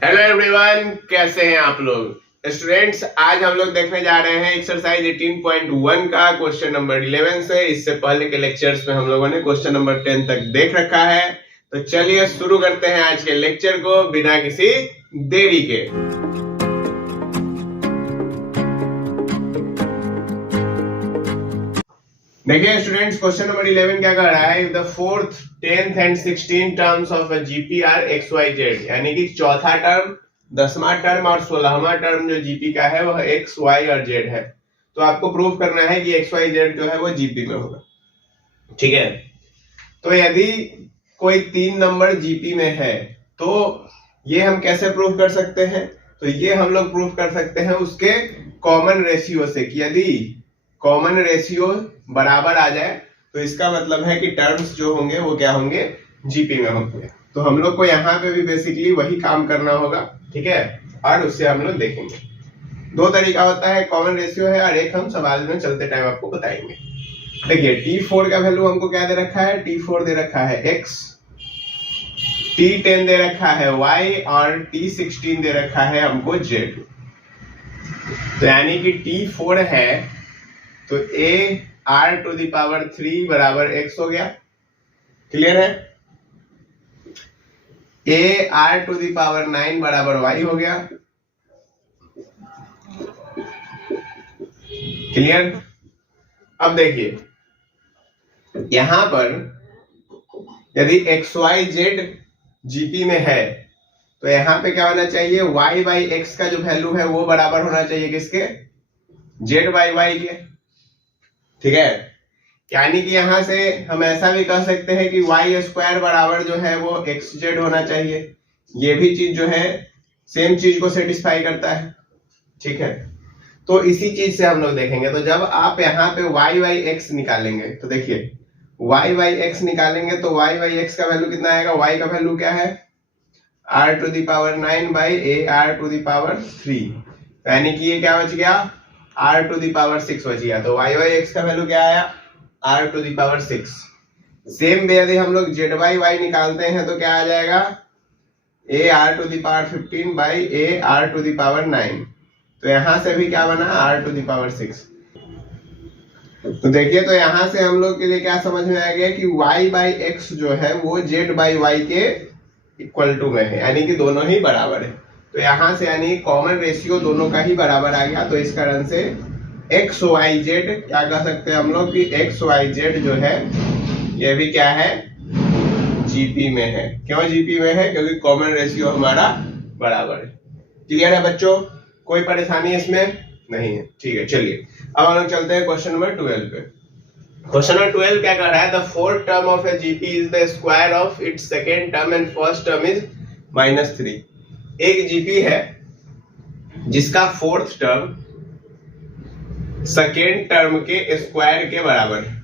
Hello everyone, कैसे हैं आप लोग स्टूडेंट्स। आज हम लोग देखने जा रहे हैं एक्सरसाइज 18.1 का क्वेश्चन नंबर 11 से। इससे पहले के लेक्चर्स में हम लोगों ने क्वेश्चन नंबर 10 तक देख रखा है। तो चलिए शुरू करते हैं आज के लेक्चर को बिना किसी देरी के। देखिए स्टूडेंट्स, क्वेश्चन नंबर 11 क्या कर रहा है। The fourth 10th and 16 terms of GP R X Y Z, यानी कि चौथा टर्म, 10वां टर्म और 16वां टर्म जो जीपी का है वह एक्स वाई और जेड है। तो आपको प्रूव करना है कि एक्स वाई जेड जो है वो जीपी में होगा। ठीक है, तो यदि कोई 3 नंबर जीपी में है तो ये हम कैसे प्रूव कर सकते हैं। तो ये हम लोग प्रूव कर सकते हैं उसके कॉमन रेशियो से कि यदि कॉमन रेशियो बराबर आ जाए तो इसका मतलब है कि टर्म्स जो होंगे वो क्या होंगे, जीपी में होंगे। तो हम लोग को यहाँ पे भी बेसिकली वही काम करना होगा। ठीक है, और उससे हम लोग देखेंगे। 2 तरीका होता है, कॉमन रेशियो है और एक हम सवाल में चलते टाइम आपको बताएंगे। देखिए T4 का वैल्यू हमको क्या दे रखा है, T4 दे रखा है x, T10 दे रखा है y और T16 दे रखा है हमको z। तो यानी कि T4 है तो a r to the power 3 बराबर x हो गया। क्लियर है। a r to the power 9 बराबर y हो गया। क्लियर। अब देखिए यहां पर यदि x y z जीपी में है तो यहां पे क्या होना चाहिए, y बाई x का जो वैल्यू है वो बराबर होना चाहिए किसके, z बाई y के। ठीक है, यानी कि यहां से हम ऐसा भी कह सकते हैं कि y स्क्वायर बराबर जो है वो xz होना चाहिए। ये भी चीज जो है सेम चीज को सेटिस्फाई करता है। ठीक है, तो इसी चीज से हम लोग देखेंगे। तो जब आप यहाँ पे y बाई x निकालेंगे तो देखिए y बाई x निकालेंगे तो y बाई x का वैल्यू कितना आएगा, y का वैल्यू क्या है r to the power 9 by a r to the power 3, यानी कि ये क्या बच गया, r टू द पावर 6 बच गया। तो y बाई x का वैल्यू क्या आया, r to the power 6। Same way यदि हम लोग z बाई y निकालते हैं तो क्या आ जाएगा, a r to the power 15 by a r to the power 9। तो यहां से भी क्या बना, r टू द पावर 6। तो देखिए तो यहां से हम लोग के लिए क्या समझ में आ गया कि y बाई x जो है वो z बाई y के इक्वल टू में है, यानी कि दोनों ही बराबर है। तो यहां से यानी कॉमन रेशियो दोनों का ही बराबर आ गया। तो इस कारण से एक्स वाई जेड क्या कह सकते हैं हम लोग कि एक्स वाई जेड जो है ये भी क्या है, जीपी में है। क्यों जीपी में है, क्योंकि कॉमन रेशियो हमारा बराबर है। क्लियर है बच्चों, कोई परेशानी इसमें नहीं है। ठीक है, चलिए अब हम लोग चलते हैं क्वेश्चन नंबर 12 पे। क्वेश्चन नंबर 12 क्या कर रहा है, the fourth term of A GP is the square of its second term and first term is -3। एक जीपी है जिसका फोर्थ टर्म सेकेंड टर्म के स्क्वायर के बराबर है।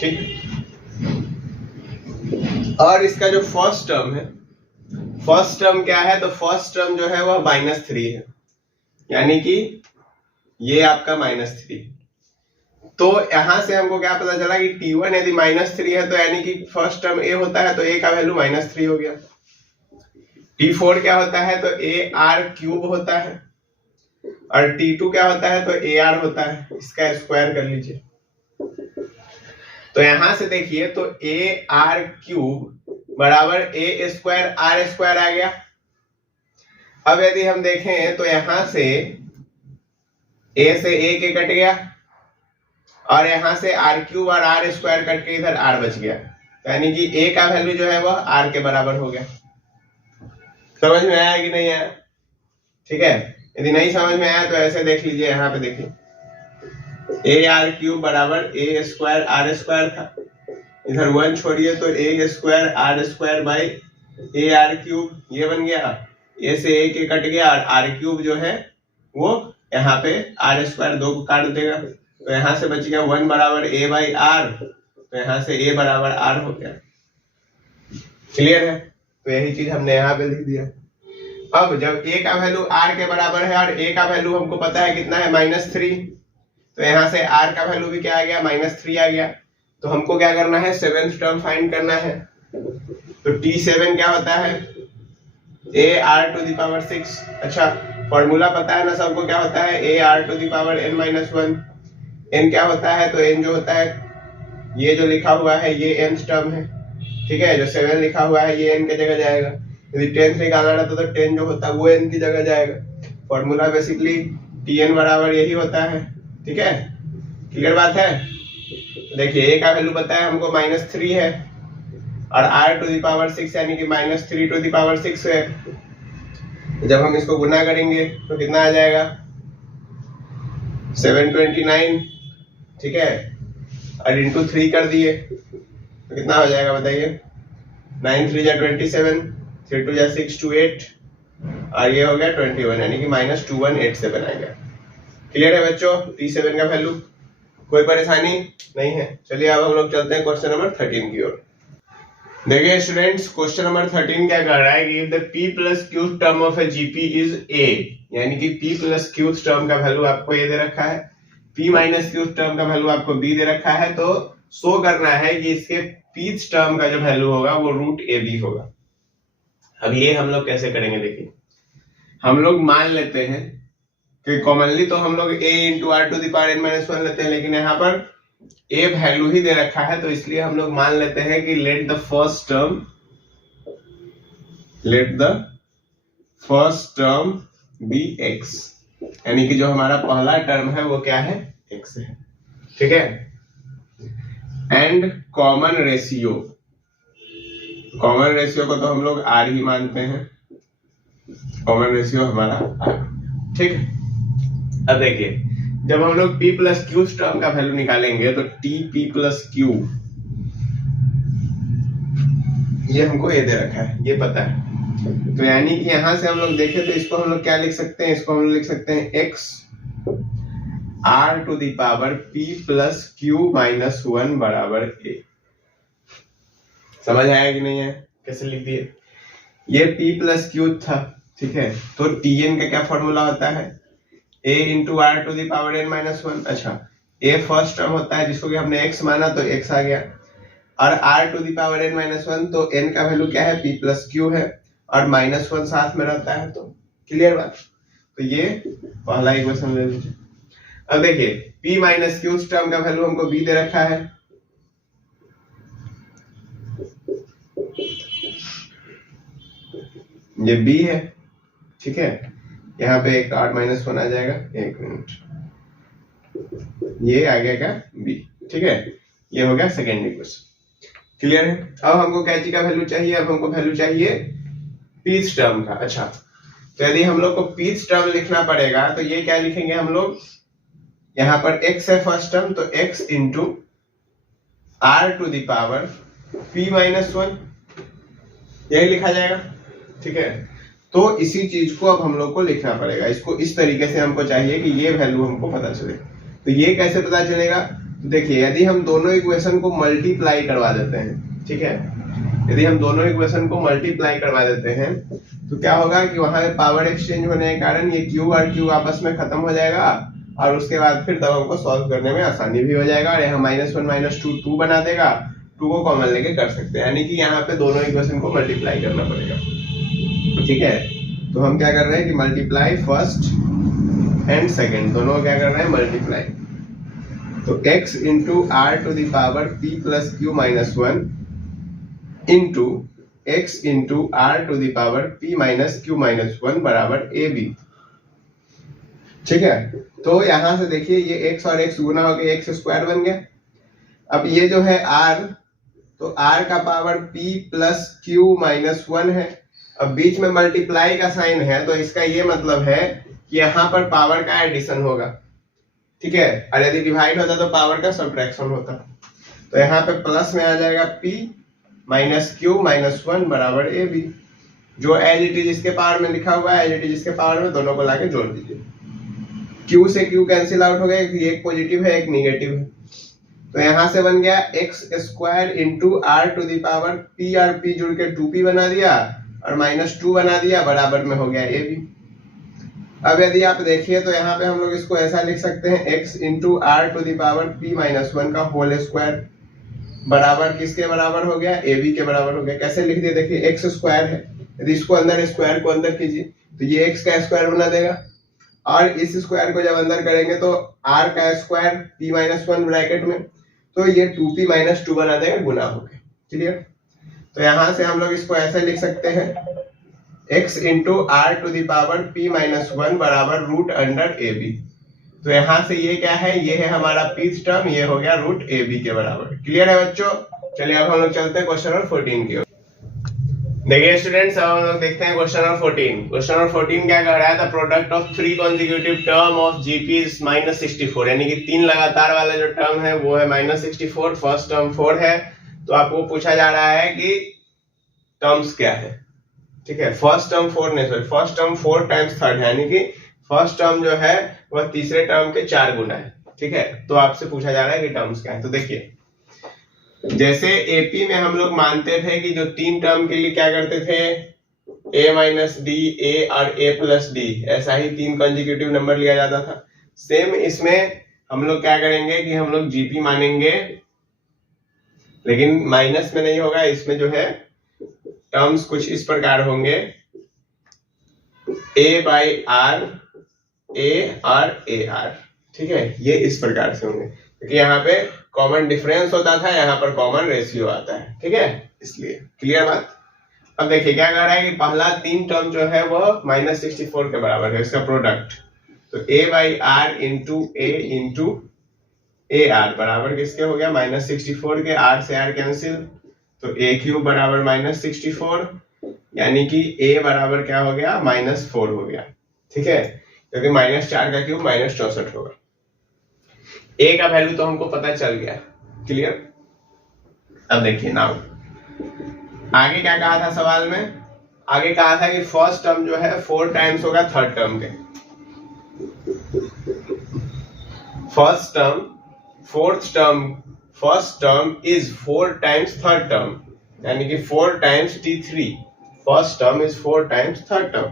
ठीक, और इसका जो फर्स्ट टर्म है, फर्स्ट टर्म क्या है, तो फर्स्ट टर्म जो है वह -3 है, यानी कि ये आपका -3। तो यहां से हमको क्या पता चला कि T1 यदि -3 है तो यानी कि फर्स्ट टर्म a होता है तो a का वैल्यू -3 हो गया। T4 क्या होता है तो AR³ होता है और T2 क्या होता है तो AR होता है। इसका स्क्वायर कर लीजिए। तो यहां से देखिए तो AR³ बराबर a स्क्वायर r स्क्वायर आ गया। अब यदि हम देखें तो यहां से a से a कट गया और यहां से r³ और r स्क्वायर कट के इधर r बच गया, यानी कि a का वैल्यू जो है वह r के बराबर हो गया। समझ में आया कि नहीं आया। ठीक है, यदि नहीं समझ में आया तो ऐसे देख लीजिए, यहाँ पे देखिए AR³ बराबर a स्क्वायर r स्क्वायर था, इधर 1 छोड़िए तो a square r square by AR³ ये बन गया। a से a के कट गया और r³ जो है वो यहाँ पे r स्क्वायर 2 को काट देगा, तो यहाँ से बच गया 1 बराबर a बाई r, तो यहाँ से a बराबर r हो गया। क्लियर है, तो यही चीज हमने यहाँ पे लिख दिया। अब जब a का वैल्यू r के बराबर है और a का वैल्यू हमको पता है कितना है -3, तो यहाँ से r का वैल्यू भी क्या आ गया, -3 आ गया। तो हमको क्या करना है, 7th टर्म फाइंड करना है। तो T7 क्या होता है, A R to the power 6। अच्छा, फॉर्मूला पता है ना सबको, क्या होता है, A R to the power n minus 1। n क्या होता है, तो n जो होता है, ये जो लिखा हुआ है ये nth टर्म है, ठीक है। जो 7 लिखा हुआ है ये n की जगह जाएगा। यदि 10 निकालना रहता तो 10 जो होता है वो n की जगह जाएगा। फॉर्मूला बेसिकली tn बराबर यही होता है, ठीक है। क्लियर बात है। देखिए a का वैल्यू पता है हमको -3 है और r टू द पावर 6 यानी कि -3 टू द पावर 6 है। जब हम इसको गुना करेंगे तो कितना आ जाएगा, 729, ठीक है। और इंटू 3 कर दिए तो कितना हो जाएगा बताइए, 9 3 जा 27, 3 2 जा 6 2 8 और ये हो गया 21 यानी कि -2187 आ गया। क्लियर है बच्चों T7 का वैल्यू, कोई परेशानी नहीं है। चलिए अब हम लोग चलते हैं क्वेश्चन नंबर 13 की ओर। देखिए स्टूडेंट्स, क्वेश्चन नंबर 13 क्या कर रहा है कि the p plus Q term of A GP is a, यानी कि p प्लस क्यू टर्म का वैल्यू आपको ये दे रखा है, p माइनस क्यू टर्म का वैल्यू आपको b दे रखा है। तो शो करना है कि इसके p टर्म का जो वैल्यू होगा वो √ab होगा। अब ये हम लोग कैसे करेंगे, देखिए हम लोग मान लेते हैं कि कॉमनली तो हम लोग a into R to the power n minus 1 लेते हैं, लेकिन यहाँ पर a वैल्यू ही दे रखा है तो इसलिए हम लोग मान लेते हैं कि let the first term be x, यानी कि जो हमारा पहला टर्म है वो क्या है, x है, ठीक है। एंड कॉमन रेशियो को तो हम लोग r ही मानते हैं, कॉमन रेशियो हमारा r, ठीक। अब देखिए जब हम लोग p प्लस क्यू टर्म का वैल्यू निकालेंगे तो tp प्लस क्यू, ये हमको ये दे रखा है, ये पता है। तो यानी कि यहां से हम लोग देखें तो इसको हम लोग क्या लिख सकते हैं, इसको हम लोग लिख सकते हैं x r to the power p plus Q minus 1 बराबर a। समझ आया कि नहीं है, कैसे लिख दिए। ये p प्लस क्यू था, ठीक है। तो tn का क्या फॉर्मूला होता है, a into R to the power n minus 1। अच्छा, a फर्स्ट टर्म होता है जिसको कि हमने x माना तो x आ गया, और r to the power n minus 1 तो n का वैल्यू क्या है, p प्लस क्यू है और -1 साथ में रहता है। तो क्लियर बात। तो ये पहला इक्वेशन ले लीजिए। अब देखिए p माइनस क्यू टर्म का वैल्यू हमको b दे रखा है, ये b है, ठीक है। यहाँ पे एक r माइनस 1 आ जाएगा, एक मिनट, ये आ गया क्या b, ठीक है। ये हो गया सेकेंड इक्वेशन। क्लियर है। अब हमको क्या चीज का वैल्यू चाहिए, अब हमको वैल्यू चाहिए पीथ टर्म का। अच्छा, तो यदि हम लोग को पीथ टर्म लिखना पड़ेगा तो ये क्या लिखेंगे हम लोग, यहाँ पर x है फर्स्ट टर्म तो x into r to the power p minus 1, यही लिखा जाएगा, ठीक है। तो इसी चीज को अब हम लोग को लिखना पड़ेगा, इसको इस तरीके से हमको चाहिए कि ये वैल्यू हमको पता चले। तो ये कैसे पता चलेगा, तो देखिए यदि हम दोनों इक्वेशन को मल्टीप्लाई करवा देते हैं, ठीक है, यदि हम दोनों इक्वेशन को मल्टीप्लाई करवा देते हैं तो क्या होगा कि वहां पे पावर एक्सचेंज होने के कारण ये q और q आपस में खत्म हो जाएगा और उसके बाद फिर तब हमको सॉल्व करने में आसानी भी हो जाएगा। और यहाँ -1 -2 2 बना देगा, 2 को कॉमन लेके कर सकते हैं, यानी कि यहाँ पे दोनों इक्वेशन को मल्टीप्लाई करना पड़ेगा, ठीक है। तो हम क्या कर रहे हैं कि मल्टीप्लाई फर्स्ट एंड सेकेंड, दोनों क्या कर रहे हैं, मल्टीप्लाई। तो x into R to the power p plus Q minus 1 into x into R to the power p minus Q minus 1 बराबर ab, ठीक है। तो यहां से देखिए ये x और x गुना हो गया, x स्क्वायर बन गया। अब ये जो है r, तो r का power p plus Q minus 1 है। अब बीच में मल्टीप्लाई का साइन है तो इसका ये मतलब है कि यहाँ पर पावर का एडिशन होगा, ठीक है। और यदि डिवाइड होता तो पावर का सब्ट्रैक्शन होता। तो यहाँ पे प्लस में आ जाएगा p माइनस क्यू माइनस 1 बराबर ए बी, जो एज इट इज इसके पावर में लिखा हुआ है, एज इट इज इसके पावर में, दोनों को लाके जोड़ दीजिए। q से q कैंसिल आउट हो गया, एक पॉजिटिव है एक निगेटिव है। तो यहाँ से बन गया x square into R to the power p और p जुड़ के 2p बना दिया और -2 बना दिया, बराबर में हो गया ए बी। अब यदि आप देखिए तो यहाँ पे हम लोग इसको ऐसा लिख सकते हैं x into R to the power p minus 1 का होल स्क्वायर बराबर किसके बराबर हो गया, ए बी के बराबर हो गया। कैसे लिख दिए, देखिए x स्क्वायर है यदि इसको अंदर स्क्वायर को अंदर कीजिए तो ये x का स्क्वायर बना देगा, और इस स्क्वायर को जब अंदर करेंगे तो r का स्क्वायर p-1 ब्रैकेट में, तो ये 2p-2 बना देगा गुना होके। क्लियर? तो यहां से हम लोग इसको ऐसे लिख सकते हैं x into r to the power p-1 बराबर रूट अंडर ए बी। तो यहां से ये क्या है, ये है हमारा पीथ टर्म, ये हो गया रूट ए बी के बराबर। क्लियर है बच्चों? चलिए अब हम लोग चलते हैं क्वेश्चन नंबर 14 की ओर। देखिए स्टूडेंट्स, अब हम लोग देखते हैं क्वेश्चन नंबर 14। क्वेश्चन नंबर 14 क्या कह रहा है, the product of 3 consecutive term of GP is -64, यानी कि 3 लगातार वाला जो टर्म है वो है -64, फर्स्ट टर्म 4 है। तो आपको पूछा जा रहा है कि टर्म्स क्या है। ठीक है, फर्स्ट टर्म 4 नहीं, sorry, first term 4 times third है, यानी कि फर्स्ट टर्म जो है वह तीसरे टर्म के 4 गुना है। ठीक है, तो आपसे पूछा जा रहा है कि टर्म्स क्या है। तो देखिए, जैसे एपी में हम लोग मानते थे कि जो 3 टर्म के लिए क्या करते थे, a माइनस डी, ए और a प्लस डी, ऐसा ही 3 कॉन्जिक्यूटिव नंबर लिया जाता था। सेम इसमें हम लोग क्या करेंगे कि हम लोग जीपी मानेंगे, लेकिन माइनस में नहीं होगा। इसमें जो है टर्म्स कुछ इस प्रकार होंगे, a बाई आर, ए और ए आर। ठीक है, ये इस प्रकार से होंगे, क्योंकि यहाँ पे कॉमन डिफरेंस होता था, यहाँ पर कॉमन रेशियो आता है। ठीक है, इसलिए क्लियर बात। अब देखिए क्या कह रहा है कि पहला 3 टर्म जो है वो -64 के बराबर है, इसका प्रोडक्ट। तो a by R into A R बराबर किसके हो गया, -64 के, r से r कैंसिल, तो a क्यूब बराबर -64, यानी कि a बराबर क्या हो गया, -4 हो गया। ठीक है, क्योंकि -4 का क्यूब -64 होगा। a का वैल्यू तो हमको पता चल गया। क्लियर? अब देखिए नाउ आगे क्या कहा था सवाल में, आगे कहा था कि फर्स्ट टर्म जो है 4 टाइम्स होगा थर्ड टर्म के। First term is 4 times third term, यानी कि 4 times t3। First term is 4 times third term.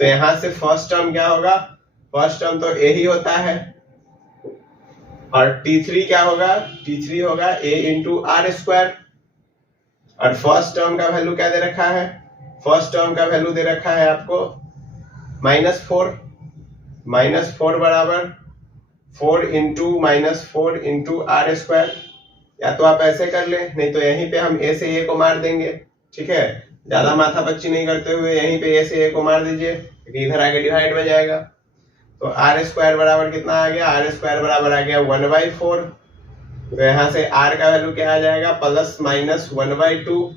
तो यहां से फर्स्ट टर्म क्या होगा, फर्स्ट टर्म तो a ही होता है, और t3 क्या होगा, t3 होगा a इंटू आर स्क्वायर। और फर्स्ट टर्म का वैल्यू क्या दे रखा है, फर्स्ट टर्म का वैल्यू दे रखा है आपको -4 बराबर 4 इंटू आर स्क्वायर। या तो आप ऐसे कर ले, नहीं तो यहीं पे हम a से a को मार देंगे। ठीक है, ज्यादा माथा पच्ची नहीं करते हुए यहीं पे a से a को मार दीजिए, क्योंकि इधर आगे डिवाइड में जाएगा। तो आर स्क्वायर बराबर कितना आ गया, आर स्क्वायर बराबर आ गया 1/4। तो यहाँ से r का वैल्यू क्या आ जाएगा, प्लस माइनस 1/2,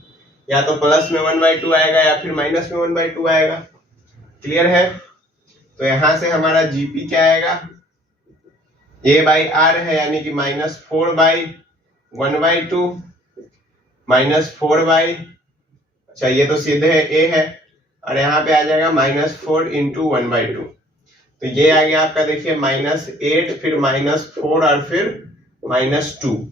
या तो प्लस में 1/2 आएगा या फिर माइनस में 1/2 आएगा। क्लियर है? तो यहाँ से हमारा जीपी क्या आएगा, a बाई आर है, यानी कि -4/1/2 -4 अच्छा ये तो सीधे a है, और यहाँ पे आ जाएगा -4 इंटू 1/2। तो ये आ गया आपका, देखिए -8, फिर -4 और फिर -2।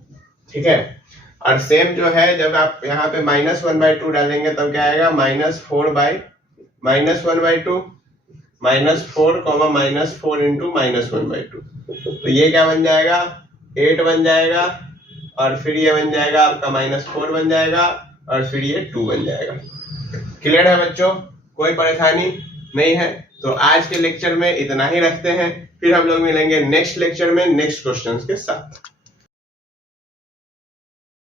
ठीक है, और सेम जो है जब आप यहाँ पे -1/2 डालेंगे तब क्या आएगा, -4/1/2 -4 इंटू -1/2। तो ये क्या बन जाएगा, 8 बन जाएगा, और फिर ये बन जाएगा आपका -4 बन जाएगा, और फिर ये 2 बन जाएगा। क्लियर है बच्चों? कोई परेशानी नहीं है? तो आज के लेक्चर में इतना ही रखते हैं, फिर हम लोग मिलेंगे नेक्स्ट लेक्चर में नेक्स्ट क्वेश्चंस के साथ।